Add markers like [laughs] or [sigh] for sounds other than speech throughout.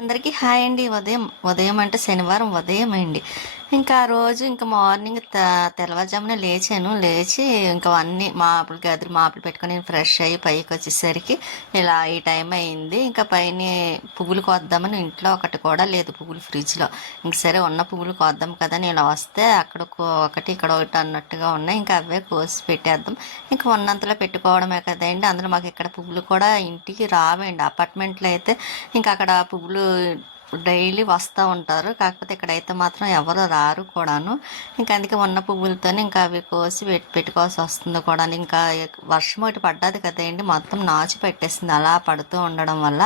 అందరికీ హాయ్ అండి. ఉదయం ఉదయం అంటే శనివారం ఉదయం అండి. ఇంకా ఆ రోజు ఇంకా మార్నింగ్ త- తెల్లవారుజామున లేచాను. లేచి ఇంకా అన్ని మాపులు గదిరి మాపులు పెట్టుకొని ఫ్రెష్ అయ్యి పైకి వచ్చేసరికి ఇలా ఈ టైం అయింది. ఇంకా పైన పువ్వులు కోద్దామని ఇంట్లో ఒకటి కూడా లేదు పువ్వులు ఫ్రిడ్జ్లో. ఇంక సరే ఉన్న పువ్వులు కోద్దాం కదా అని ఇలా వస్తే అక్కడ ఒకటి ఇక్కడ ఒకటి అన్నట్టుగా ఉన్నాయి. ఇంకా అవే కోసి పెట్టేద్దాం. ఇంకా ఉన్నంతలో పెట్టుకోవడమే కదండి. అందులో మాకు ఇక్కడ పువ్వులు కూడా ఇంటికి రావండి. అపార్ట్మెంట్లో అయితే ఇంకా అక్కడ పువ్వులు 就 డైలీ వస్తూ ఉంటారు. కాకపోతే ఇక్కడైతే మాత్రం ఎవరు రారు కూడాను. ఇంకా అందుకే ఉన్న పువ్వులతోనే ఇంకా అవి కోసి పెట్టి పెట్టుకోవాల్సి వస్తుంది కూడా. ఇంకా వర్షం ఒకటి పడ్డది కదండి. మొత్తం నాచు పెట్టేసింది. అలా పడుతూ ఉండడం వల్ల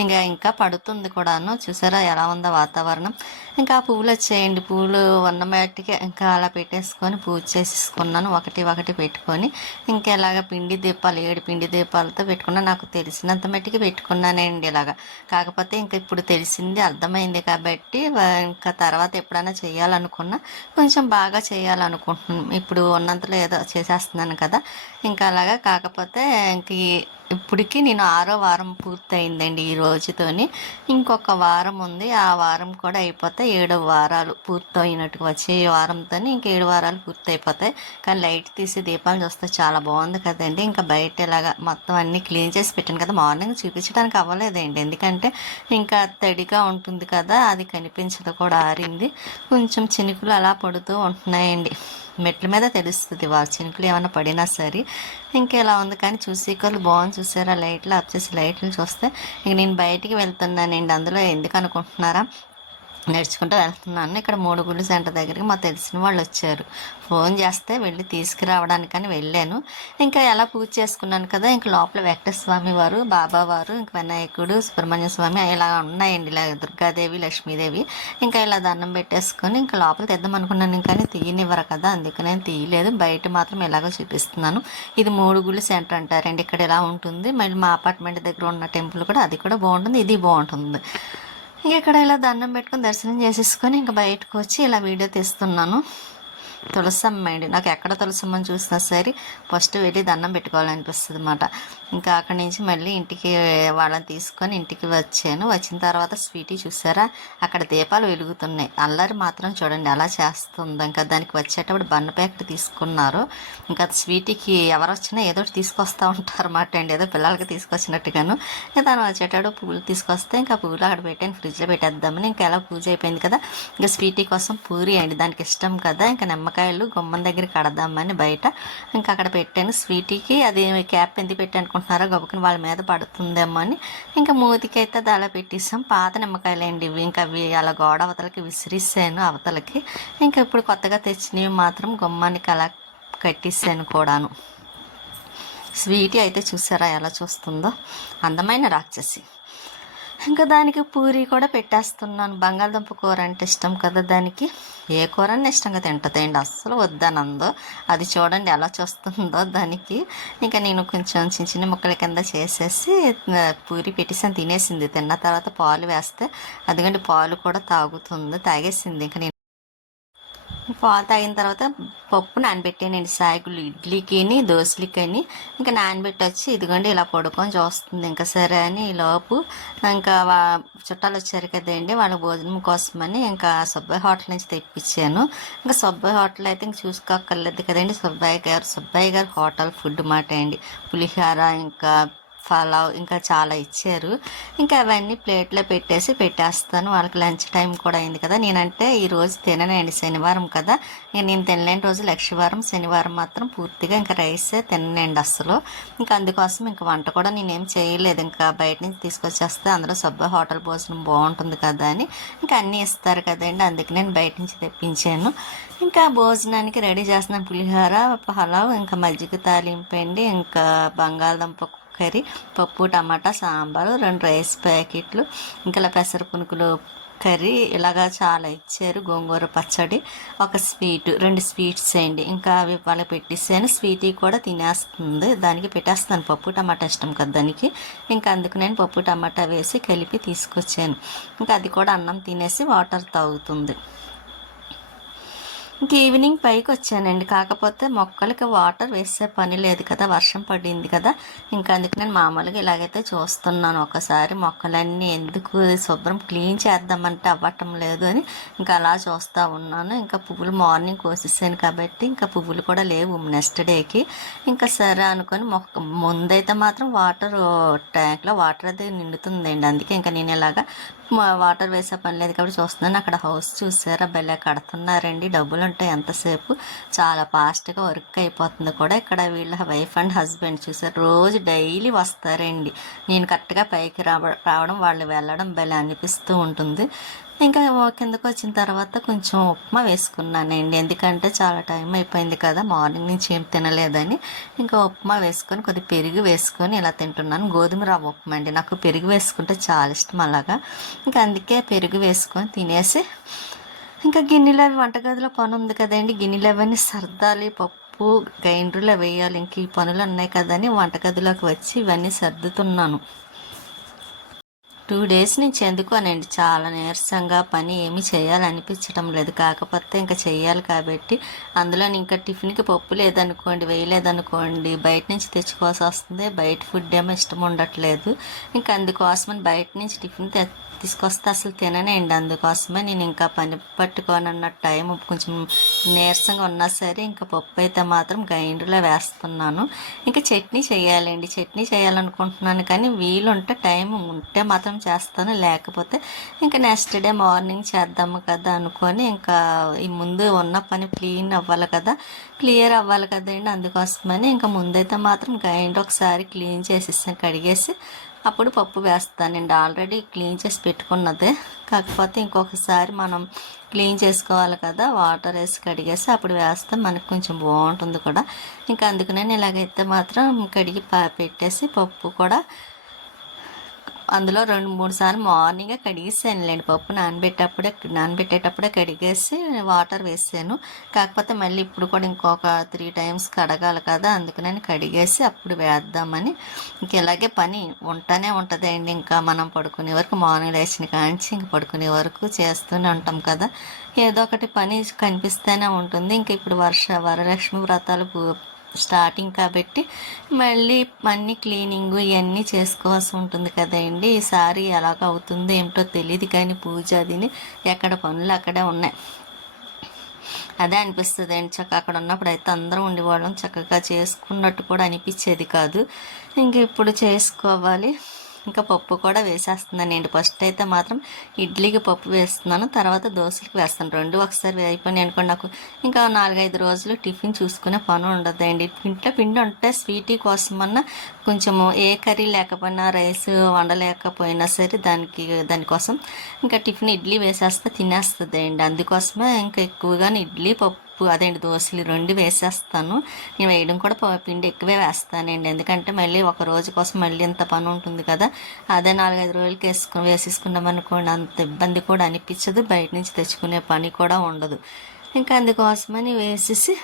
ఇంకా ఇంకా పడుతుంది కూడాను. చూసారా ఎలా ఉందో వాతావరణం. ఇంకా ఆ పువ్వులు వచ్చేయండి. పువ్వులు ఉన్న మట్టికి ఇంకా అలా పెట్టేసుకొని పూజ చేసేసుకున్నాను. ఒకటి ఒకటి పెట్టుకొని ఇంకా ఇలాగ పిండి దీపాలు ఏడు పిండి దీపాలతో పెట్టుకున్నా. నాకు తెలిసినంత మట్టికి పెట్టుకున్నానండి ఇలాగా. కాకపోతే ఇంకా ఇప్పుడు తెలిసింది అర్థమైంది కాబట్టి ఇంకా తర్వాత ఎప్పుడైనా చేయాలనుకున్నా కొంచెం బాగా చేయాలనుకుంటున్నాను. ఇప్పుడు ఉన్నంతలో ఏదో చేసేస్తున్నాను కదా. ఇంకా అలాగా కాకపోతే ఇంక ఈ- ఇప్పటికి నేను ఆరో వారం పూర్తయిందండి ఈ రోజుతోని. ఇంకొక వారం ఉంది. ఆ వారం కూడా అయిపోతే ఏడు వారాలు పూర్తయినట్టుగా వచ్చే వారంతో ఇంక ఏడు వారాలు పూర్తి అయిపోతాయి కానీ లైట్ తీసి దీపాలు చూస్తే చాలా బాగుంది కదండి. ఇంకా బయట ఇలాగా మొత్తం అన్ని క్లీన్ చేసి పెట్టాను కదా. మార్నింగ్ చూపించడానికి అవ్వలేదండి. ఎందుకంటే ఇంకా తడిగా ఉంటుంది కదా. అది కనిపించదు కూడా ఆరింది. కొంచెం చినుకులు అలా పడుతూ ఉంటున్నాయండి. మెట్ల మీద తెలుస్తుంది. వాళ్ళ చినుకులు ఏమైనా పడినా సరే. ఇంకెలా ఉంది కానీ చూసి కొలు బాగుంది చూసారా? లైట్లు ఆఫ్ చేసి లైట్లు చూస్తే ఇంక నేను బయటికి వెళ్తున్నానండి అందులో ఎందుకు అనుకుంటున్నారా? నడుచుకుంటూ వెళ్తున్నాను. ఇక్కడ మూడు గుళ్ళు సెంటర్ దగ్గరికి మా తెలిసిన వాళ్ళు వచ్చారు. ఫోన్ చేస్తే వెళ్ళి తీసుకురావడానికని వెళ్ళాను. ఇంకా ఎలా పూజ చేసుకున్నాను కదా ఇంక లోపల వెంకటస్వామి వారు బాబావారు ఇంక వినాయకుడు సుబ్రహ్మణ్య స్వామి ఇలా ఉన్నాయండి. ఇలా దుర్గాదేవి లక్ష్మీదేవి. ఇంకా ఇలా దండం పెట్టేసుకొని ఇంకా లోపల తెద్దాం అనుకున్నాను కానీ తీయనివ్వరు కదా అందుకనే తీయలేదు. బయట మాత్రం ఇలాగో చూపిస్తున్నాను. ఇది మూడు గుళ్ళు సెంటర్ అంటారండి. ఇక్కడ ఇలా ఉంటుంది. మళ్ళీ మా అపార్ట్మెంట్ దగ్గర ఉన్న టెంపుల్ కూడా అది కూడా బాగుంటుంది. ఇది బాగుంటుంది. ఇక్కడ ఇలా దండం పెట్టుకొని దర్శనం చేసేసుకొని ఇంకా బయటకు వచ్చి ఇలా వీడియో తీస్తున్నాను. తులసమ్మ అండి నాకు ఎక్కడ తులసమ్మని చూసినా సరే ఫస్ట్ వెళ్ళి దండం పెట్టుకోవాలనిపిస్తుంది అనమాట ఇంకా అక్కడి నుంచి మళ్ళీ ఇంటికి వాళ్ళని తీసుకొని ఇంటికి వచ్చాను. వచ్చిన తర్వాత స్వీటీ చూసారా? అక్కడ దీపాలు వెలుగుతున్నాయి. అల్లరి మాత్రం చూడండి అలా చేస్తుంది. ఇంకా దానికి వచ్చేటప్పుడు బన్న ప్యాకెట్ తీసుకున్నారు. ఇంకా స్వీటీకి ఎవరు వచ్చినా ఏదో ఒకటి తీసుకొస్తూ ఉంటారు అన్నమాట అండి. ఏదో పిల్లలకి తీసుకొచ్చినట్టుగాను. ఇంకా తను వచ్చేటప్పుడు పువ్వులు తీసుకొస్తే ఇంకా పువ్వులు అక్కడ పెట్టాను ఫ్రిడ్జ్లో పెట్టేద్దామని. ఇంకా ఎలా పూజ అయిపోయింది కదా? ఇంకా స్వీటీ కోసం పూరి అండి. దానికి ఇష్టం కదా? ఇంకా నిమ్మకాయలు గుమ్మం దగ్గర కడదామని బయట. ఇంకా అక్కడ పెట్టాను స్వీటీకి. అది క్యాప్ ఎందుకు పెట్టి అనుకుంటున్నారో? గబుకుని వాళ్ళ మీద పడుతుందేమో అని ఇంకా మూతికి అయితే అది అలా పెట్టేసాం. పాత నిమ్మకాయలు అండి ఇవి. ఇంకా అవి అలా గోడ అవతలకి విసిరిసాను అవతలకి. ఇంకా ఇప్పుడు కొత్తగా తెచ్చినవి మాత్రం గుమ్మానికి అలా కట్టేసాను కూడాను. స్వీటీ అయితే చూసారా ఎలా చూస్తుందో? అందమైన రాక్షసి. ఇంకా దానికి పూరి కూడా పెట్టేస్తున్నాను. బంగాళదుంప కూర అంటే ఇష్టం కదా దానికి? ఏ కూర ఇష్టంగా తింటుందండి? అస్సలు వద్దనందో అది చూడండి ఎలా చూస్తుందో దానికి. ఇంకా నేను కొంచెం చిన్న చిన్న ముక్కల కింద చేసేసి పూరి పెట్టేసాను తినేసింది. తిన్న తర్వాత పాలు వేస్తే అదిగండి పాలు కూడా తాగుతుంది తాగేసింది. ఇంకా నేను పాలు తాగిన తర్వాత పప్పు నానబెట్టానండి సాగులు ఇడ్లీకిని దోశలకని ఇంకా నానబెట్టి వచ్చి ఇదిగోండి ఇలా పడుకొని చూస్తుంది. ఇంకా సరే అని ఈ లోపు ఇంకా వా- చుట్టాలు వచ్చారు కదండి వాళ్ళ భోజనం కోసమని ఇంకా సుబ్బాయి హోటల్ నుంచి తెప్పించాను. ఇంకా సుబ్బాయి హోటల్ అయితే ఇంక చూసుకోక్కర్లేదు కదండి. సుబ్బాయి గారు సుబ్బాయి గారు హోటల్ ఫుడ్ మాట అండి. పులిహోర ఇంకా పలావ్ ఇంకా చాలా ఇచ్చారు. ఇంకా అవన్నీ ప్లేట్లో పెట్టేసి పెట్టేస్తాను. వాళ్ళకి లంచ్ టైం కూడా అయింది కదా. నేనంటే ఈరోజు తిననండి శనివారం కదా. నేను నేను తినలేని రోజు లక్షవారం శనివారం మాత్రం పూర్తిగా ఇంకా రైసే తిననండి అస్సలు. ఇంకా అందుకోసం ఇంకా వంట కూడా నేనేం చేయలేదు. ఇంకా బయట నుంచి తీసుకొచ్చేస్తే అందులో సబ్బ హోటల్ భోజనం బాగుంటుంది కదా అని ఇంకా అన్నీ ఇస్తారు కదండి. అందుకే నేను బయట నుంచి తెప్పించాను. ఇంకా భోజనానికి రెడీ చేస్తున్న పులిహోర పలావ్ ఇంకా మజ్జిగ తాలింపు అండి. ఇంకా బంగాళదుంప కర్రీ పప్పు టమాటా సాంబారు రెండు రైస్ ప్యాకెట్లు ఇంకా ఇలా పెసర పునుకులు కర్రీ. ఇలాగా చాలా ఇచ్చారు. గోంగూర పచ్చడి ఒక స్వీట్ రెండు స్వీట్స్ అండి. ఇంకా అవి వాళ్ళకి పెట్టేసాను. స్వీటీ కూడా తినేస్తుంది. దానికి పెట్టేస్తాను. పప్పు టమాటా ఇష్టం కదా దానికి. ఇంకా అందుకు నేను పప్పు టమాటా వేసి కలిపి తీసుకొచ్చాను. ఇంకా అది కూడా అన్నం తినేసి వాటర్ తాగుతుంది. ఇంక ఈవినింగ్ పైకి వచ్చానండి కాకపోతే మొక్కలకి వాటర్ వేసే పని లేదు కదా వర్షం పడింది కదా. ఇంకా అందుకు నేను మామూలుగా ఇలాగైతే చూస్తున్నాను. ఒకసారి మొక్కలన్నీ ఎందుకు శుభ్రం క్లీన్ చేద్దామంటే అవ్వటం లేదు అని ఇంకా అలా చూస్తూ ఉన్నాను. ఇంకా పువ్వులు మార్నింగ్ కోసేసాను కాబట్టి ఇంకా పువ్వులు కూడా లేవు నెక్స్ట్ డేకి. ఇంకా సరే అనుకొని మొక్క ముందైతే మాత్రం వాటర్ ట్యాంక్లో వాటర్ అది నిండుతుందండి. అందుకే ఇంకా నేను ఇలాగా వాటర్ వేసే పని లేదు కాబట్టి చూస్తున్నాను. అక్కడ హౌస్ చూసారా? భలే కడుతున్నారండి. డబ్బులు అంటే ఎంతసేపు? చాలా ఫాస్ట్గా వర్క్ అయిపోతుంది కూడా. ఇక్కడ వీళ్ళ వైఫ్ అండ్ హస్బెండ్ చూసారు. రోజు డైలీ వస్తారండి. నేను కరెక్ట్గా పైకి రావ రావడం వాళ్ళు వెళ్ళడం భలే అనిపిస్తూ ఉంటుంది. ఇంకా కిందకు వచ్చిన తర్వాత కొంచెం ఉప్మా వేసుకున్నానండి. ఎందుకంటే చాలా టైం అయిపోయింది కదా. మార్నింగ్ నుంచి ఏం తినలేదని. ఇంకా ఉప్మా వేసుకొని కొద్ది పెరుగు వేసుకొని ఇలా తింటున్నాను. గోధుమ రవ్వ ఉప్మా అండి. నాకు పెరుగు వేసుకుంటే చాలా ఇష్టం అలాగా. ఇంకా అందుకే పెరుగు వేసుకొని తినేసి ఇంకా గిన్నెలు అవి వంటగదిలో పని ఉంది కదండి. గిన్నెలు అవన్నీ సర్దాలి. పప్పు గైండ్రులు వేయాలి. ఇంక ఈ పనులు ఉన్నాయి కదని వంటగదిలోకి వచ్చి ఇవన్నీ సర్దుతున్నాను. టూ డేస్ నుంచి ఎందుకు అనండి? చాలా నీరసంగా పని ఏమీ చేయాలనిపించడం లేదు. కాకపోతే ఇంకా చేయాలి కాబట్టి అందులో ఇంకా టిఫిన్కి పప్పు లేదనుకోండి వేయలేదనుకోండి బయట నుంచి తెచ్చుకోవాల్సి వస్తుంది. బయట ఫుడ్ ఏమో ఇష్టం ఉండట్లేదు. ఇంకా అందుకోసమని బయట నుంచి టిఫిన్ తె తీసుకొస్తే అసలు తిననండి. అందుకోసమే నేను ఇంకా పని పట్టుకోనన్న టైం కొంచెం నీరసంగా ఉన్నా సరే ఇంకా పప్పు అయితే మాత్రం గ్రైండర్లో వేస్తున్నాను. ఇంకా చట్నీ చేయాలండి. చట్నీ చేయాలనుకుంటున్నాను కానీ వీలుంటే టైం ఉంటే మాత్రం చేస్తాను. లేకపోతే ఇంకా నెక్స్ట్ డే మార్నింగ్ చేద్దాము కదా అనుకొని ఇంకా ఈ ముందు ఉన్న పని క్లీన్ అవ్వాలి కదా. క్లియర్ అవ్వాలి కదండి. అందుకోసమని ఇంకా ముందైతే మాత్రం గ్రైండర్ ఒకసారి క్లీన్ చేసేసాను కడిగేసి అప్పుడు పప్పు వేస్తానండి ఆల్రెడీ క్లీన్ చేసి పెట్టుకున్నదే. కాకపోతే ఇంకొకసారి మనం క్లీన్ చేసుకోవాలి కదా వాటర్ వేసి కడిగేసి అప్పుడు వేస్తే మనకు కొంచెం బాగుంటుంది కూడా. ఇంకా అందుకనే ఇలాగైతే మాత్రం కడిగి పా- పెట్టేసి పప్పు కూడా అందులో రెండు మూడు సార్లు మార్నింగే కడిగేసానులేండి పప్పు నానబెట్టేటప్పుడే నానబెట్టేటప్పుడే కడిగేసి వాటర్ వేసాను. కాకపోతే మళ్ళీ ఇప్పుడు కూడా ఇంకొక త్రీ టైమ్స్ కడగాలి కదా అందుకని కడిగేసి అప్పుడు వేద్దామని. ఇంక ఇలాగే పని ఉంటానే ఉంటుంది అండి ఇంకా మనం పడుకునే వరకు మార్నింగ్ లేచిన కాంచి ఇంక పడుకునే వరకు చేస్తూనే ఉంటాం కదా. ఏదో ఒకటి పని కనిపిస్తూనే ఉంటుంది. ఇంక ఇప్పుడు వర్ష వరలక్ష్మి వ్రతాలు పూ- స్టార్టింగ్ కాబట్టి మళ్ళీ అన్ని క్లీనింగ్ ఇవన్నీ చేసుకోవాల్సి ఉంటుంది కదండి. ఈసారి ఎలాగ అవుతుందో ఏమిటో తెలియదు కానీ పూజ అదిని ఎక్కడ పనులు అక్కడే ఉన్నాయి. అదే అనిపిస్తుంది అండి చక్కగా అక్కడ ఉన్నప్పుడు అయితే అందరం ఉండేవాళ్ళం. చక్కగా చేసుకున్నట్టు కూడా అనిపించేది కాదు. ఇంక ఇప్పుడు చేసుకోవాలి. ఇంకా పప్పు కూడా వేసేస్తున్నానండి ఫస్ట్ అయితే మాత్రం ఇడ్లీకి పప్పు వేస్తున్నాను తర్వాత దోశలకి వేస్తాను. రెండు ఒకసారి అయిపోయినాయి అనుకోండి నాకు. ఇంకా నాలుగైదు రోజులు టిఫిన్ చూసుకునే పని ఉండదండి. ఇంట్లో పిండి ఉంటే స్వీటీ కోసమన్నా కొంచెము ఏ కర్రీ లేకపోయినా రైస్ వండలేకపోయినా సరే దానికి దానికోసం ఇంకా టిఫిన్ ఇడ్లీ వేసేస్తే తినేస్తుంది అండి అందుకోసమే ఇంకా ఎక్కువగానే ఇడ్లీ పప్పు అదేంటి దోశలు రెండు వేసేస్తాను. నేను వేయడం కూడా పిండి ఎక్కువే వేస్తానండి. ఎందుకంటే మళ్ళీ ఒక రోజు కోసం మళ్ళీ ఇంత పని ఉంటుంది కదా. అదే నాలుగైదు రోజులకి వేసుకుని వేసేసుకున్నాం అనుకోండి అంత ఇబ్బంది కూడా అనిపించదు. బయట నుంచి తెచ్చుకునే పని కూడా ఉండదు. ఇంకా అందుకోసమని వేసేసి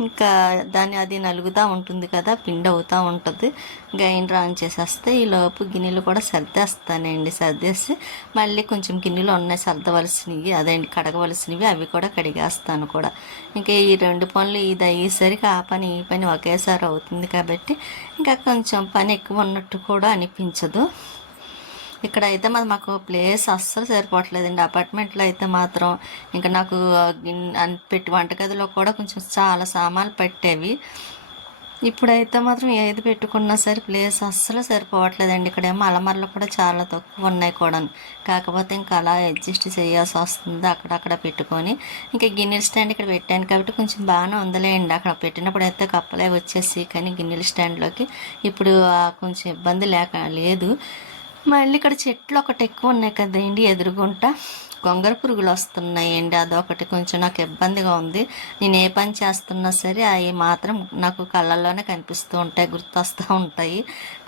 ఇంకా దాన్ని అది నలుగుతూ ఉంటుంది కదా పిండి అవుతూ ఉంటుంది. గ్రైండర్ ఆన్ చేసేస్తే ఈ లోపు గిన్నెలు కూడా సర్దేస్తానండి సర్దేసి మళ్ళీ కొంచెం గిన్నెలు ఉన్నాయి సర్దవలసినవి అదండి కడగవలసినవి అవి కూడా కడిగేస్తాను కూడా. ఇంకా ఈ రెండు పనులు ఇది అయ్యేసరికి ఆ పని ఈ పని ఒకేసారి అవుతుంది కాబట్టి ఇంకా కొంచెం పని ఎక్కువ ఉన్నట్టు కూడా అనిపించదు. ఇక్కడ అయితే మరి మాకు ప్లేస్ అస్సలు సరిపోవట్లేదండి. అపార్ట్మెంట్లో అయితే మాత్రం ఇంకా నాకు పెట్టి వంటగదిలో కూడా కొంచెం చాలా సామాన్లు పెట్టేవి. ఇప్పుడైతే మాత్రం ఏది పెట్టుకున్నా సరే ప్లేస్ అస్సలు సరిపోవట్లేదండి. ఇక్కడేమో అలమరలు కూడా చాలా తక్కువ ఉన్నాయి కూడా కాకపోతే ఇంకా అలా అడ్జస్ట్ చేయాల్సి వస్తుంది అక్కడక్కడ పెట్టుకొని. ఇంకా గిన్నెల స్టాండ్ ఇక్కడ పెట్టాను కాబట్టి కొంచెం బాగానే ఉందిలేండి. అక్కడ పెట్టినప్పుడు అయితే కప్పలే వచ్చేసి కానీ గిన్నెల స్టాండ్లోకి. ఇప్పుడు కొంచెం ఇబ్బంది లేక లేదు. మళ్ళీ ఇక్కడ చెట్లు ఒకటి ఎక్కువ ఉన్నాయి కదండి ఎదురుగుంట గొంగర పురుగులు వస్తున్నాయండి. అదొకటి కొంచెం నాకు ఇబ్బందిగా ఉంది. నేను ఏ పని చేస్తున్నా సరే అవి మాత్రం నాకు కళ్ళల్లోనే కనిపిస్తూ ఉంటాయి గుర్తొస్తూ ఉంటాయి.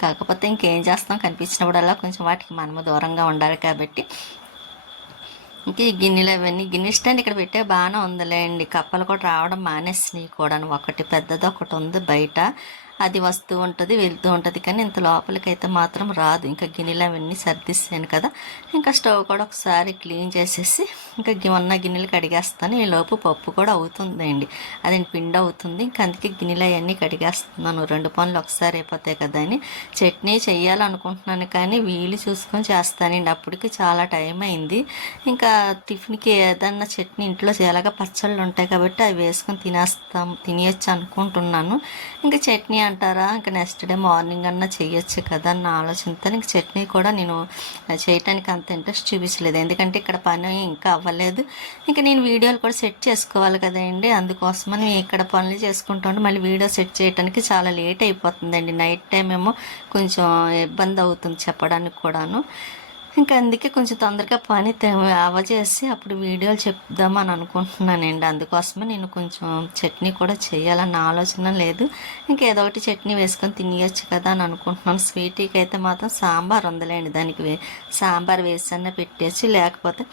కాకపోతే ఇంకేం చేస్తాం కనిపించినప్పుడల్లా కొంచెం వాటికి మనము దూరంగా ఉండాలి కాబట్టి. ఇంక ఈ గిన్నెలు అవన్నీ గిన్నె స్టాండ్ ఇక్కడ పెట్టే బాగానే ఉందిలేండి. కప్పలు కూడా రావడం మానేసినాయి కూడా ఒకటి పెద్దది ఒకటి ఉంది బయట. అది వస్తూ ఉంటుంది వెళ్తూ ఉంటుంది. కానీ ఇంత లోపలికైతే మాత్రం రాదు. ఇంకా గిన్నెలు అవన్నీ సర్దిస్తాను కదా. ఇంకా స్టవ్ కూడా ఒకసారి క్లీన్ చేసేసి ఇంకా గి- ఉన్న గిన్నెలు కడిగేస్తాను. ఈ లోపు పప్పు కూడా అవుతుందండి. అది పిండి అవుతుంది. ఇంకా అందుకే గిన్నెలు అవన్నీ కడిగేస్తున్నాను. రెండు పనులు ఒకసారి అయిపోతాయి కదా అని. చట్నీ చేయాలనుకుంటున్నాను కానీ వీలు చూసుకొని చేస్తానండి. అప్పటికి చాలా టైం అయింది. ఇంకా టిఫిన్కి ఏదన్నా చట్నీ ఇంట్లో ఎలాగ పచ్చళ్ళు ఉంటాయి కాబట్టి అవి వేసుకొని తినేస్తాం తినేయచ్చు అనుకుంటున్నాను. ఇంకా చట్నీ అంటారా? ఇంకా నెక్స్ట్ డే మార్నింగ్ అన్నా చేయొచ్చు కదా అన్న ఆలోచనతో ఇంక చట్నీ కూడా నేను చేయటానికి అంత ఇంట్రెస్ట్ చూపించలేదు. ఎందుకంటే ఇక్కడ పని ఇంకా అవ్వలేదు. ఇంకా నేను వీడియోలు కూడా సెట్ చేసుకోవాలి కదండి. అందుకోసమని ఇక్కడ పనులు చేసుకుంటుంటే మళ్ళీ వీడియో సెట్ చేయడానికి చాలా లేట్ అయిపోతుందండి. నైట్ టైం ఏమో కొంచెం ఇబ్బంది అవుతుంది చెప్పడానికి కూడాను. ఇంకా అందుకే కొంచెం తొందరగా పని తే- అప్పుడు వీడియోలు చెప్దామని అనుకుంటున్నానండి. అందుకోసమే నేను కొంచెం చట్నీ కూడా చేయాలన్న ఆలోచన లేదు. ఇంకా ఏదో ఒకటి చట్నీ వేసుకొని తినేయచ్చు కదా అని అనుకుంటున్నాను. స్వీటీకి అయితే మాత్రం సాంబార్ ఉందిలేండి. దానికి సాంబార్ వేసన్నా పెట్టేసి లేకపోతే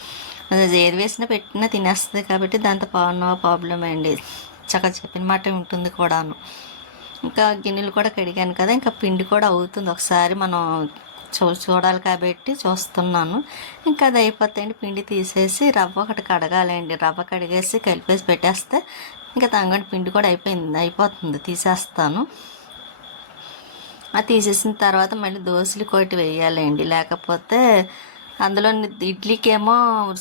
అది ఏది వేసినా పెట్టినా తినేస్తుంది కాబట్టి దాంతో నో ప్రాబ్లం అండి. చక్కగా చెప్పిన మాట ఉంటుంది కూడాను. ఇంకా గిన్నెలు కూడా కడిగాను కదా. ఇంకా పిండి కూడా అవుతుంది. ఒకసారి మనం చూ చూడాలి కాబట్టి చూస్తున్నాను. ఇంకా అది అయిపోతాయండి. పిండి తీసేసి రవ్వ ఒకటి కడగాలండి. రవ్వ కడిగేసి కలిపేసి పెట్టేస్తే ఇంకా తంగడి పిండి కూడా అయిపోయింది అయిపోతుంది. తీసేస్తాను. అది తీసేసిన తర్వాత మళ్ళీ దోశలు కొట్టి వేయాలండి. లేకపోతే అందులో ఇడ్లీకేమో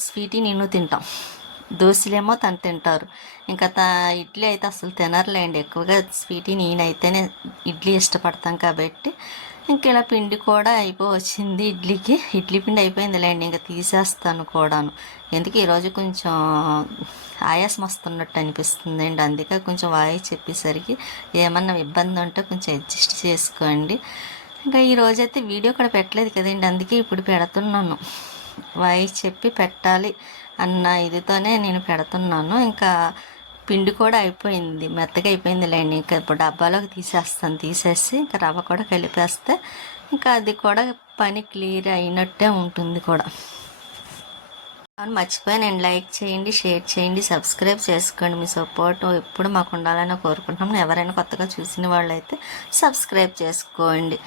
స్వీటీ నేను తింటాం. దోశలేమో తను తింటారు. ఇంకా త ఇడ్లీ అయితే అసలు తినరులేండి. ఎక్కువగా స్వీటీ నేనైతేనే ఇడ్లీ ఇష్టపడతాం కాబట్టి ఇంక ఇలా పిండి కూడా అయిపో వచ్చింది ఇడ్లీకి. ఇడ్లీ పిండి అయిపోయిందిలేండి ఇంకా తీసేస్తాను కూడాను. ఎందుకు ఈరోజు కొంచెం ఆయాసం వస్తున్నట్టు అనిపిస్తుంది అండి అందుకే కొంచెం వాయి చెప్పేసరికి ఏమన్నా ఇబ్బంది ఉంటే కొంచెం అడ్జస్ట్ చేసుకోండి. ఇంకా ఈరోజైతే వీడియో కూడా పెట్టలేదు కదండి అందుకే ఇప్పుడు పెడుతున్నాను. వాయి చెప్పి పెట్టాలి అన్న ఇదితోనే నేను పెడుతున్నాను. ఇంకా పిండి కూడా అయిపోయింది మెత్తగా అయిపోయింది లేండి ఇంకా ఇప్పుడు డబ్బాలోకి తీసేస్తాను. తీసేసి ఇంకా రవ్వ కూడా కలిపేస్తే ఇంకా అది కూడా పని క్లియర్ అయినట్టే ఉంటుంది కూడా. అవును మర్చిపోయానండి. లైక్ చేయండి షేర్ చేయండి సబ్స్క్రైబ్ చేసుకోండి. మీ సపోర్ట్ ఎప్పుడు మాకు ఉండాలని కోరుకుంటున్నాం. ఎవరైనా కొత్తగా చూసిన వాళ్ళైతే సబ్స్క్రైబ్ చేసుకోండి.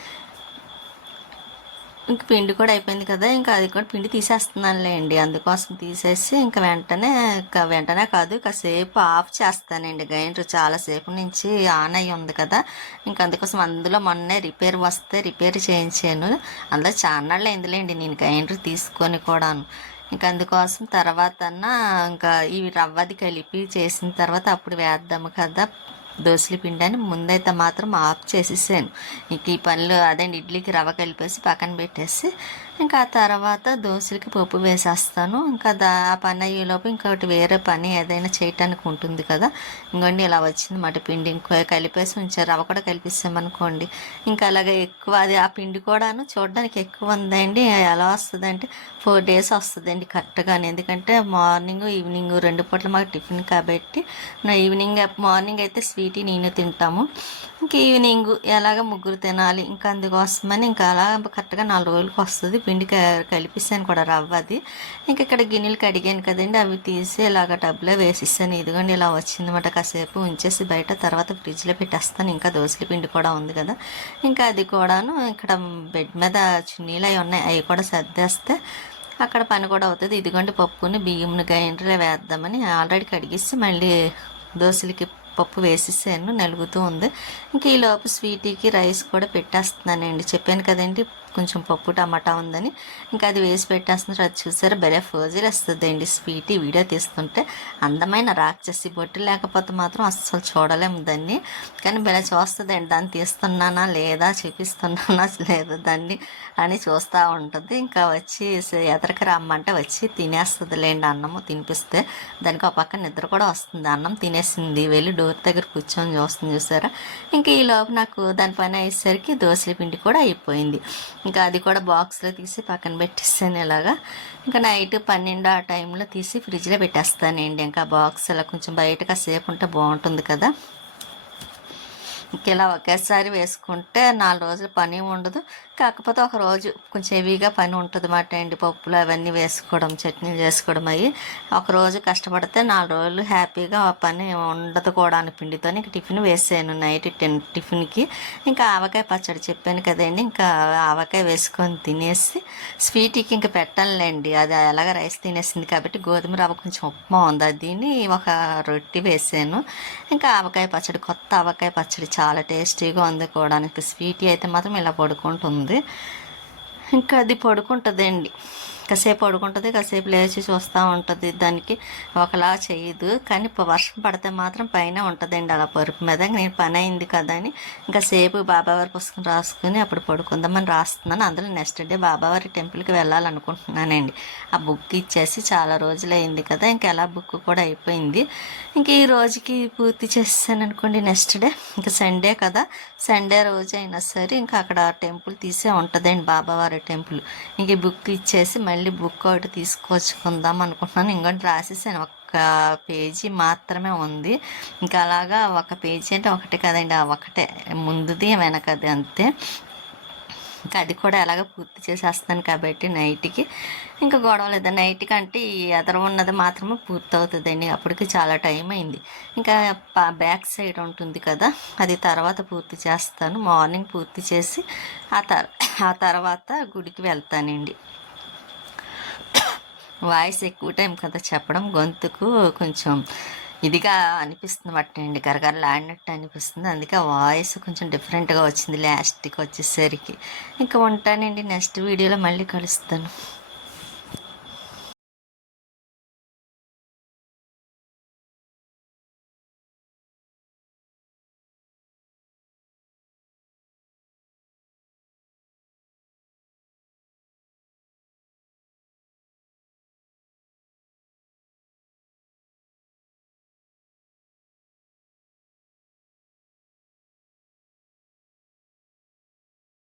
ఇంక పిండి కూడా అయిపోయింది కదా ఇంకా అది కూడా పిండి తీసేస్తున్నానులేండి అందుకోసం తీసేసి ఇంకా వెంటనే ఇంకా వెంటనే కాదు కాసేపు ఆఫ్ చేస్తానండి. గ్రైండర్ చాలాసేపు నుంచి ఆన్ అయ్యి ఉంది కదా ఇంకా అందుకోసం అందులో మొన్నే రిపేర్ వస్తే రిపేర్ చేయించాను. అందులో చాలా అయిందిలేండి నేను గ్రైండర్ తీసుకొని కూడాను. ఇంకా అందుకోసం తర్వాత ఇంకా ఇవి రవ్వది కలిపి చేసిన తర్వాత అప్పుడు వేద్దాము కదా. దోశల పిండి అని ముందైతే మాత్రం ఆఫ్ చేసేసాను. ఇంక ఈ పనులు అదే ఇడ్లీకి రవ్వ కలిపేసి పక్కన పెట్టేసి ఇంకా ఆ తర్వాత దోశలకి పప్పు వేసేస్తాను. ఇంకా దా ఆ పని అయ్యేలోపు ఇంకొకటి వేరే పని ఏదైనా చేయటానికి ఉంటుంది కదా. ఇంకోండి ఇలా వచ్చింది మాట పిండి. ఇంకో కలిపేసి ఉంచారు. రవ్వ కూడా కలిపిస్తామనుకోండి ఇంకా అలాగే ఎక్కువ అది ఆ పిండి కూడాను చూడడానికి ఎక్కువ ఉందండి. ఎలా వస్తుంది అంటే ఫోర్ డేస్ వస్తుందండి కరెక్ట్గా ఎందుకంటే మార్నింగ్ ఈవినింగ్ రెండు పూట్ల మాకు టిఫిన్ కాబట్టి నా ఈవినింగ్ మార్నింగ్ అయితే స్వీట్ నేను తింటాము. ఇంక ఈవినింగ్ ఎలాగ ముగ్గురు తినాలి ఇంకా అందుకోసమని ఇంకా అలా కరెక్ట్గా నాలుగు రోజులకి వస్తుంది. పిండి క- కలిపిస్తాను కూడా రవ్వ అది ఇంక ఇక్కడ గిన్నెలు కడిగాను కదండి అవి తీసి ఇలాగ టబ్లో వేసిస్తాను. ఇదిగోండి ఇలా వచ్చిందన్నమాట. కాసేపు ఉంచేసి బయట తర్వాత ఫ్రిడ్జ్లో పెట్టేస్తాను. ఇంకా దోశల పిండి కూడా ఉంది కదా. ఇంకా అది కూడాను ఇక్కడ బెడ్ మీద చున్నీలు అవి ఉన్నాయి. అవి కూడా సర్దేస్తే అక్కడ పని కూడా అవుతుంది. ఇదిగోండి పప్పుని బియ్యంని గ్రైండర్లో వేద్దామని ఆల్రెడీ కడిగిస్తే మళ్ళీ దోశలకి పప్పు వేసేసాను నలుగుతూ ఉంది. ఇంకా ఈ లోపు స్వీటీకి రైస్ కూడా పెట్టేస్తున్నానండి. చెప్పాను కదండి కొంచెం పప్పు టమాటా ఉందని. ఇంకా అది వేసి పెట్టేస్తున్నారు. అది చూసారా? భలే ఫోజీలు వస్తుందండి. స్వీటీ వీడియో తీస్తుంటే అందమైన రాక్షసి బొట్టు లేకపోతే మాత్రం అస్సలు చూడలేము దాన్ని. కానీ భలే చూస్తుందండి. దాన్ని తీస్తున్నానా లేదా? చూపిస్తున్నానా [laughs] లేదా దాన్ని అని చూస్తూ ఉంటుంది. ఇంకా వచ్చి ఎదరికి రమ్మంటే వచ్చి తినేస్తుందిలేండి అన్నము తినిపిస్తే. దానికి ఒక పక్క నిద్ర కూడా వస్తుంది. అన్నం తినేసింది. వెళ్ళి డోర్ దగ్గర కూర్చొని చూస్తుంది చూసారా? ఇంకా ఈ లోపు నాకు దాని పని అయ్యేసరికి దోశల పిండి కూడా అయిపోయింది. ఇంకా అది కూడా బాక్స్లో తీసి పక్కన పెట్టేస్తాను ఇలాగా. ఇంకా నైట్ పన్నెండు ఆ టైంలో తీసి ఫ్రిడ్జ్లో పెట్టేస్తానండి ఇంకా బాక్స్ అలా కొంచెం బయట కాసేపు ఉంటే బాగుంటుంది కదా. ఇంకా ఇలా ఒకేసారి వేసుకుంటే నాలుగు రోజులు పని ఉండదు. కాకపోతే ఒక రోజు కొంచెం హెవీగా పని ఉంటుంది మాట అండి. పప్పులు అవన్నీ వేసుకోవడం చట్నీలు చేసుకోవడం అవి ఒక రోజు కష్టపడితే నాలుగు రోజులు హ్యాపీగా ఆ పని ఉండదు కూడా అని పిండితో ఇంక టిఫిన్ వేసాను నైట్ టెన్ టిఫిన్కి. ఇంకా ఆవకాయ పచ్చడి చెప్పాను కదండి. ఇంకా ఆవకాయ వేసుకొని తినేసి స్వీట్కి ఇంకా పెట్టాలండి అది ఎలాగ రైస్ తినేసింది కాబట్టి గోధుమ రవ్వ కొంచెం ఉప్మా ఉంది. అది తిని ఒక రొట్టి వేసాను. ఇంకా ఆవకాయ పచ్చడి కొత్త ఆవకాయ పచ్చడి చాలా టేస్టీగా ఉంది కూడా స్వీట్ అయితే మాత్రం ఇలా పడుకుంటుంది. ఇంకా అది పడుకుంటుందండి. కాసేపు పడుకుంటుంది కాసేపు లేచి చూస్తూ ఉంటుంది దానికి. ఒకలా చేయదు. కానీ వర్షం పడితే మాత్రం పైన ఉంటుందండి అలా పరుపు మీద. నేను పని అయింది కదా అని ఇంకా సేపు బాబావారి పుస్తకం రాసుకుని అప్పుడు పడుకుందామని రాస్తున్నాను. అందులో నెక్స్ట్ డే బాబావారి టెంపుల్కి వెళ్ళాలనుకుంటున్నానండి. ఆ బుక్ ఇచ్చేసి చాలా రోజులు అయింది కదా ఇంకా ఎలా బుక్ కూడా అయిపోయింది. ఇంక ఈ రోజుకి పూర్తి చేసాను అనుకోండి నెక్స్ట్ డే. ఇంకా సండే కదా సండే రోజు అయినా సరే ఇంకా అక్కడ టెంపుల్ తీసే ఉంటుందండి బాబావారి టెంపుల్. ఇంక బుక్ ఇచ్చేసి మళ్ళీ మళ్ళీ బుక్ ఒకటి తీసుకొచ్చుకుందాం అనుకుంటున్నాను. ఇంకోటి రాసేసాను. ఒక్క పేజీ మాత్రమే ఉంది. ఇంకా అలాగా ఒక పేజీ అంటే ఒకటే కదండి. ఆ ఒకటే ముందుది వెనకది అంతే. ఇంకా అది కూడా ఎలాగ పూర్తి చేసేస్తాను కాబట్టి నైట్కి. ఇంకా గొడవ లేదు. నైట్కి అంటే ఈ ఎదర ఉన్నది మాత్రమే పూర్తి అవుతుందండి అప్పటికి చాలా టైం అయింది. ఇంకా బ్యాక్ సైడ్ ఉంటుంది కదా అది తర్వాత పూర్తి చేస్తాను. మార్నింగ్ పూర్తి చేసి ఆ తర్ ఆ తర్వాత గుడికి వెళ్తానండి. వాయిస్ ఎక్కువ టైం కదా చెప్పడం గొంతుకు కొంచెం ఇదిగా అనిపిస్తుంది అండి. గరగరలాడినట్టు అనిపిస్తుంది. అందుకే ఆ వాయిస్ కొంచెం డిఫరెంట్గా వచ్చింది లాస్ట్కి వచ్చేసరికి. ఇంకా ఉంటానండి. నెక్స్ట్ వీడియోలో మళ్ళీ కలుస్తాను.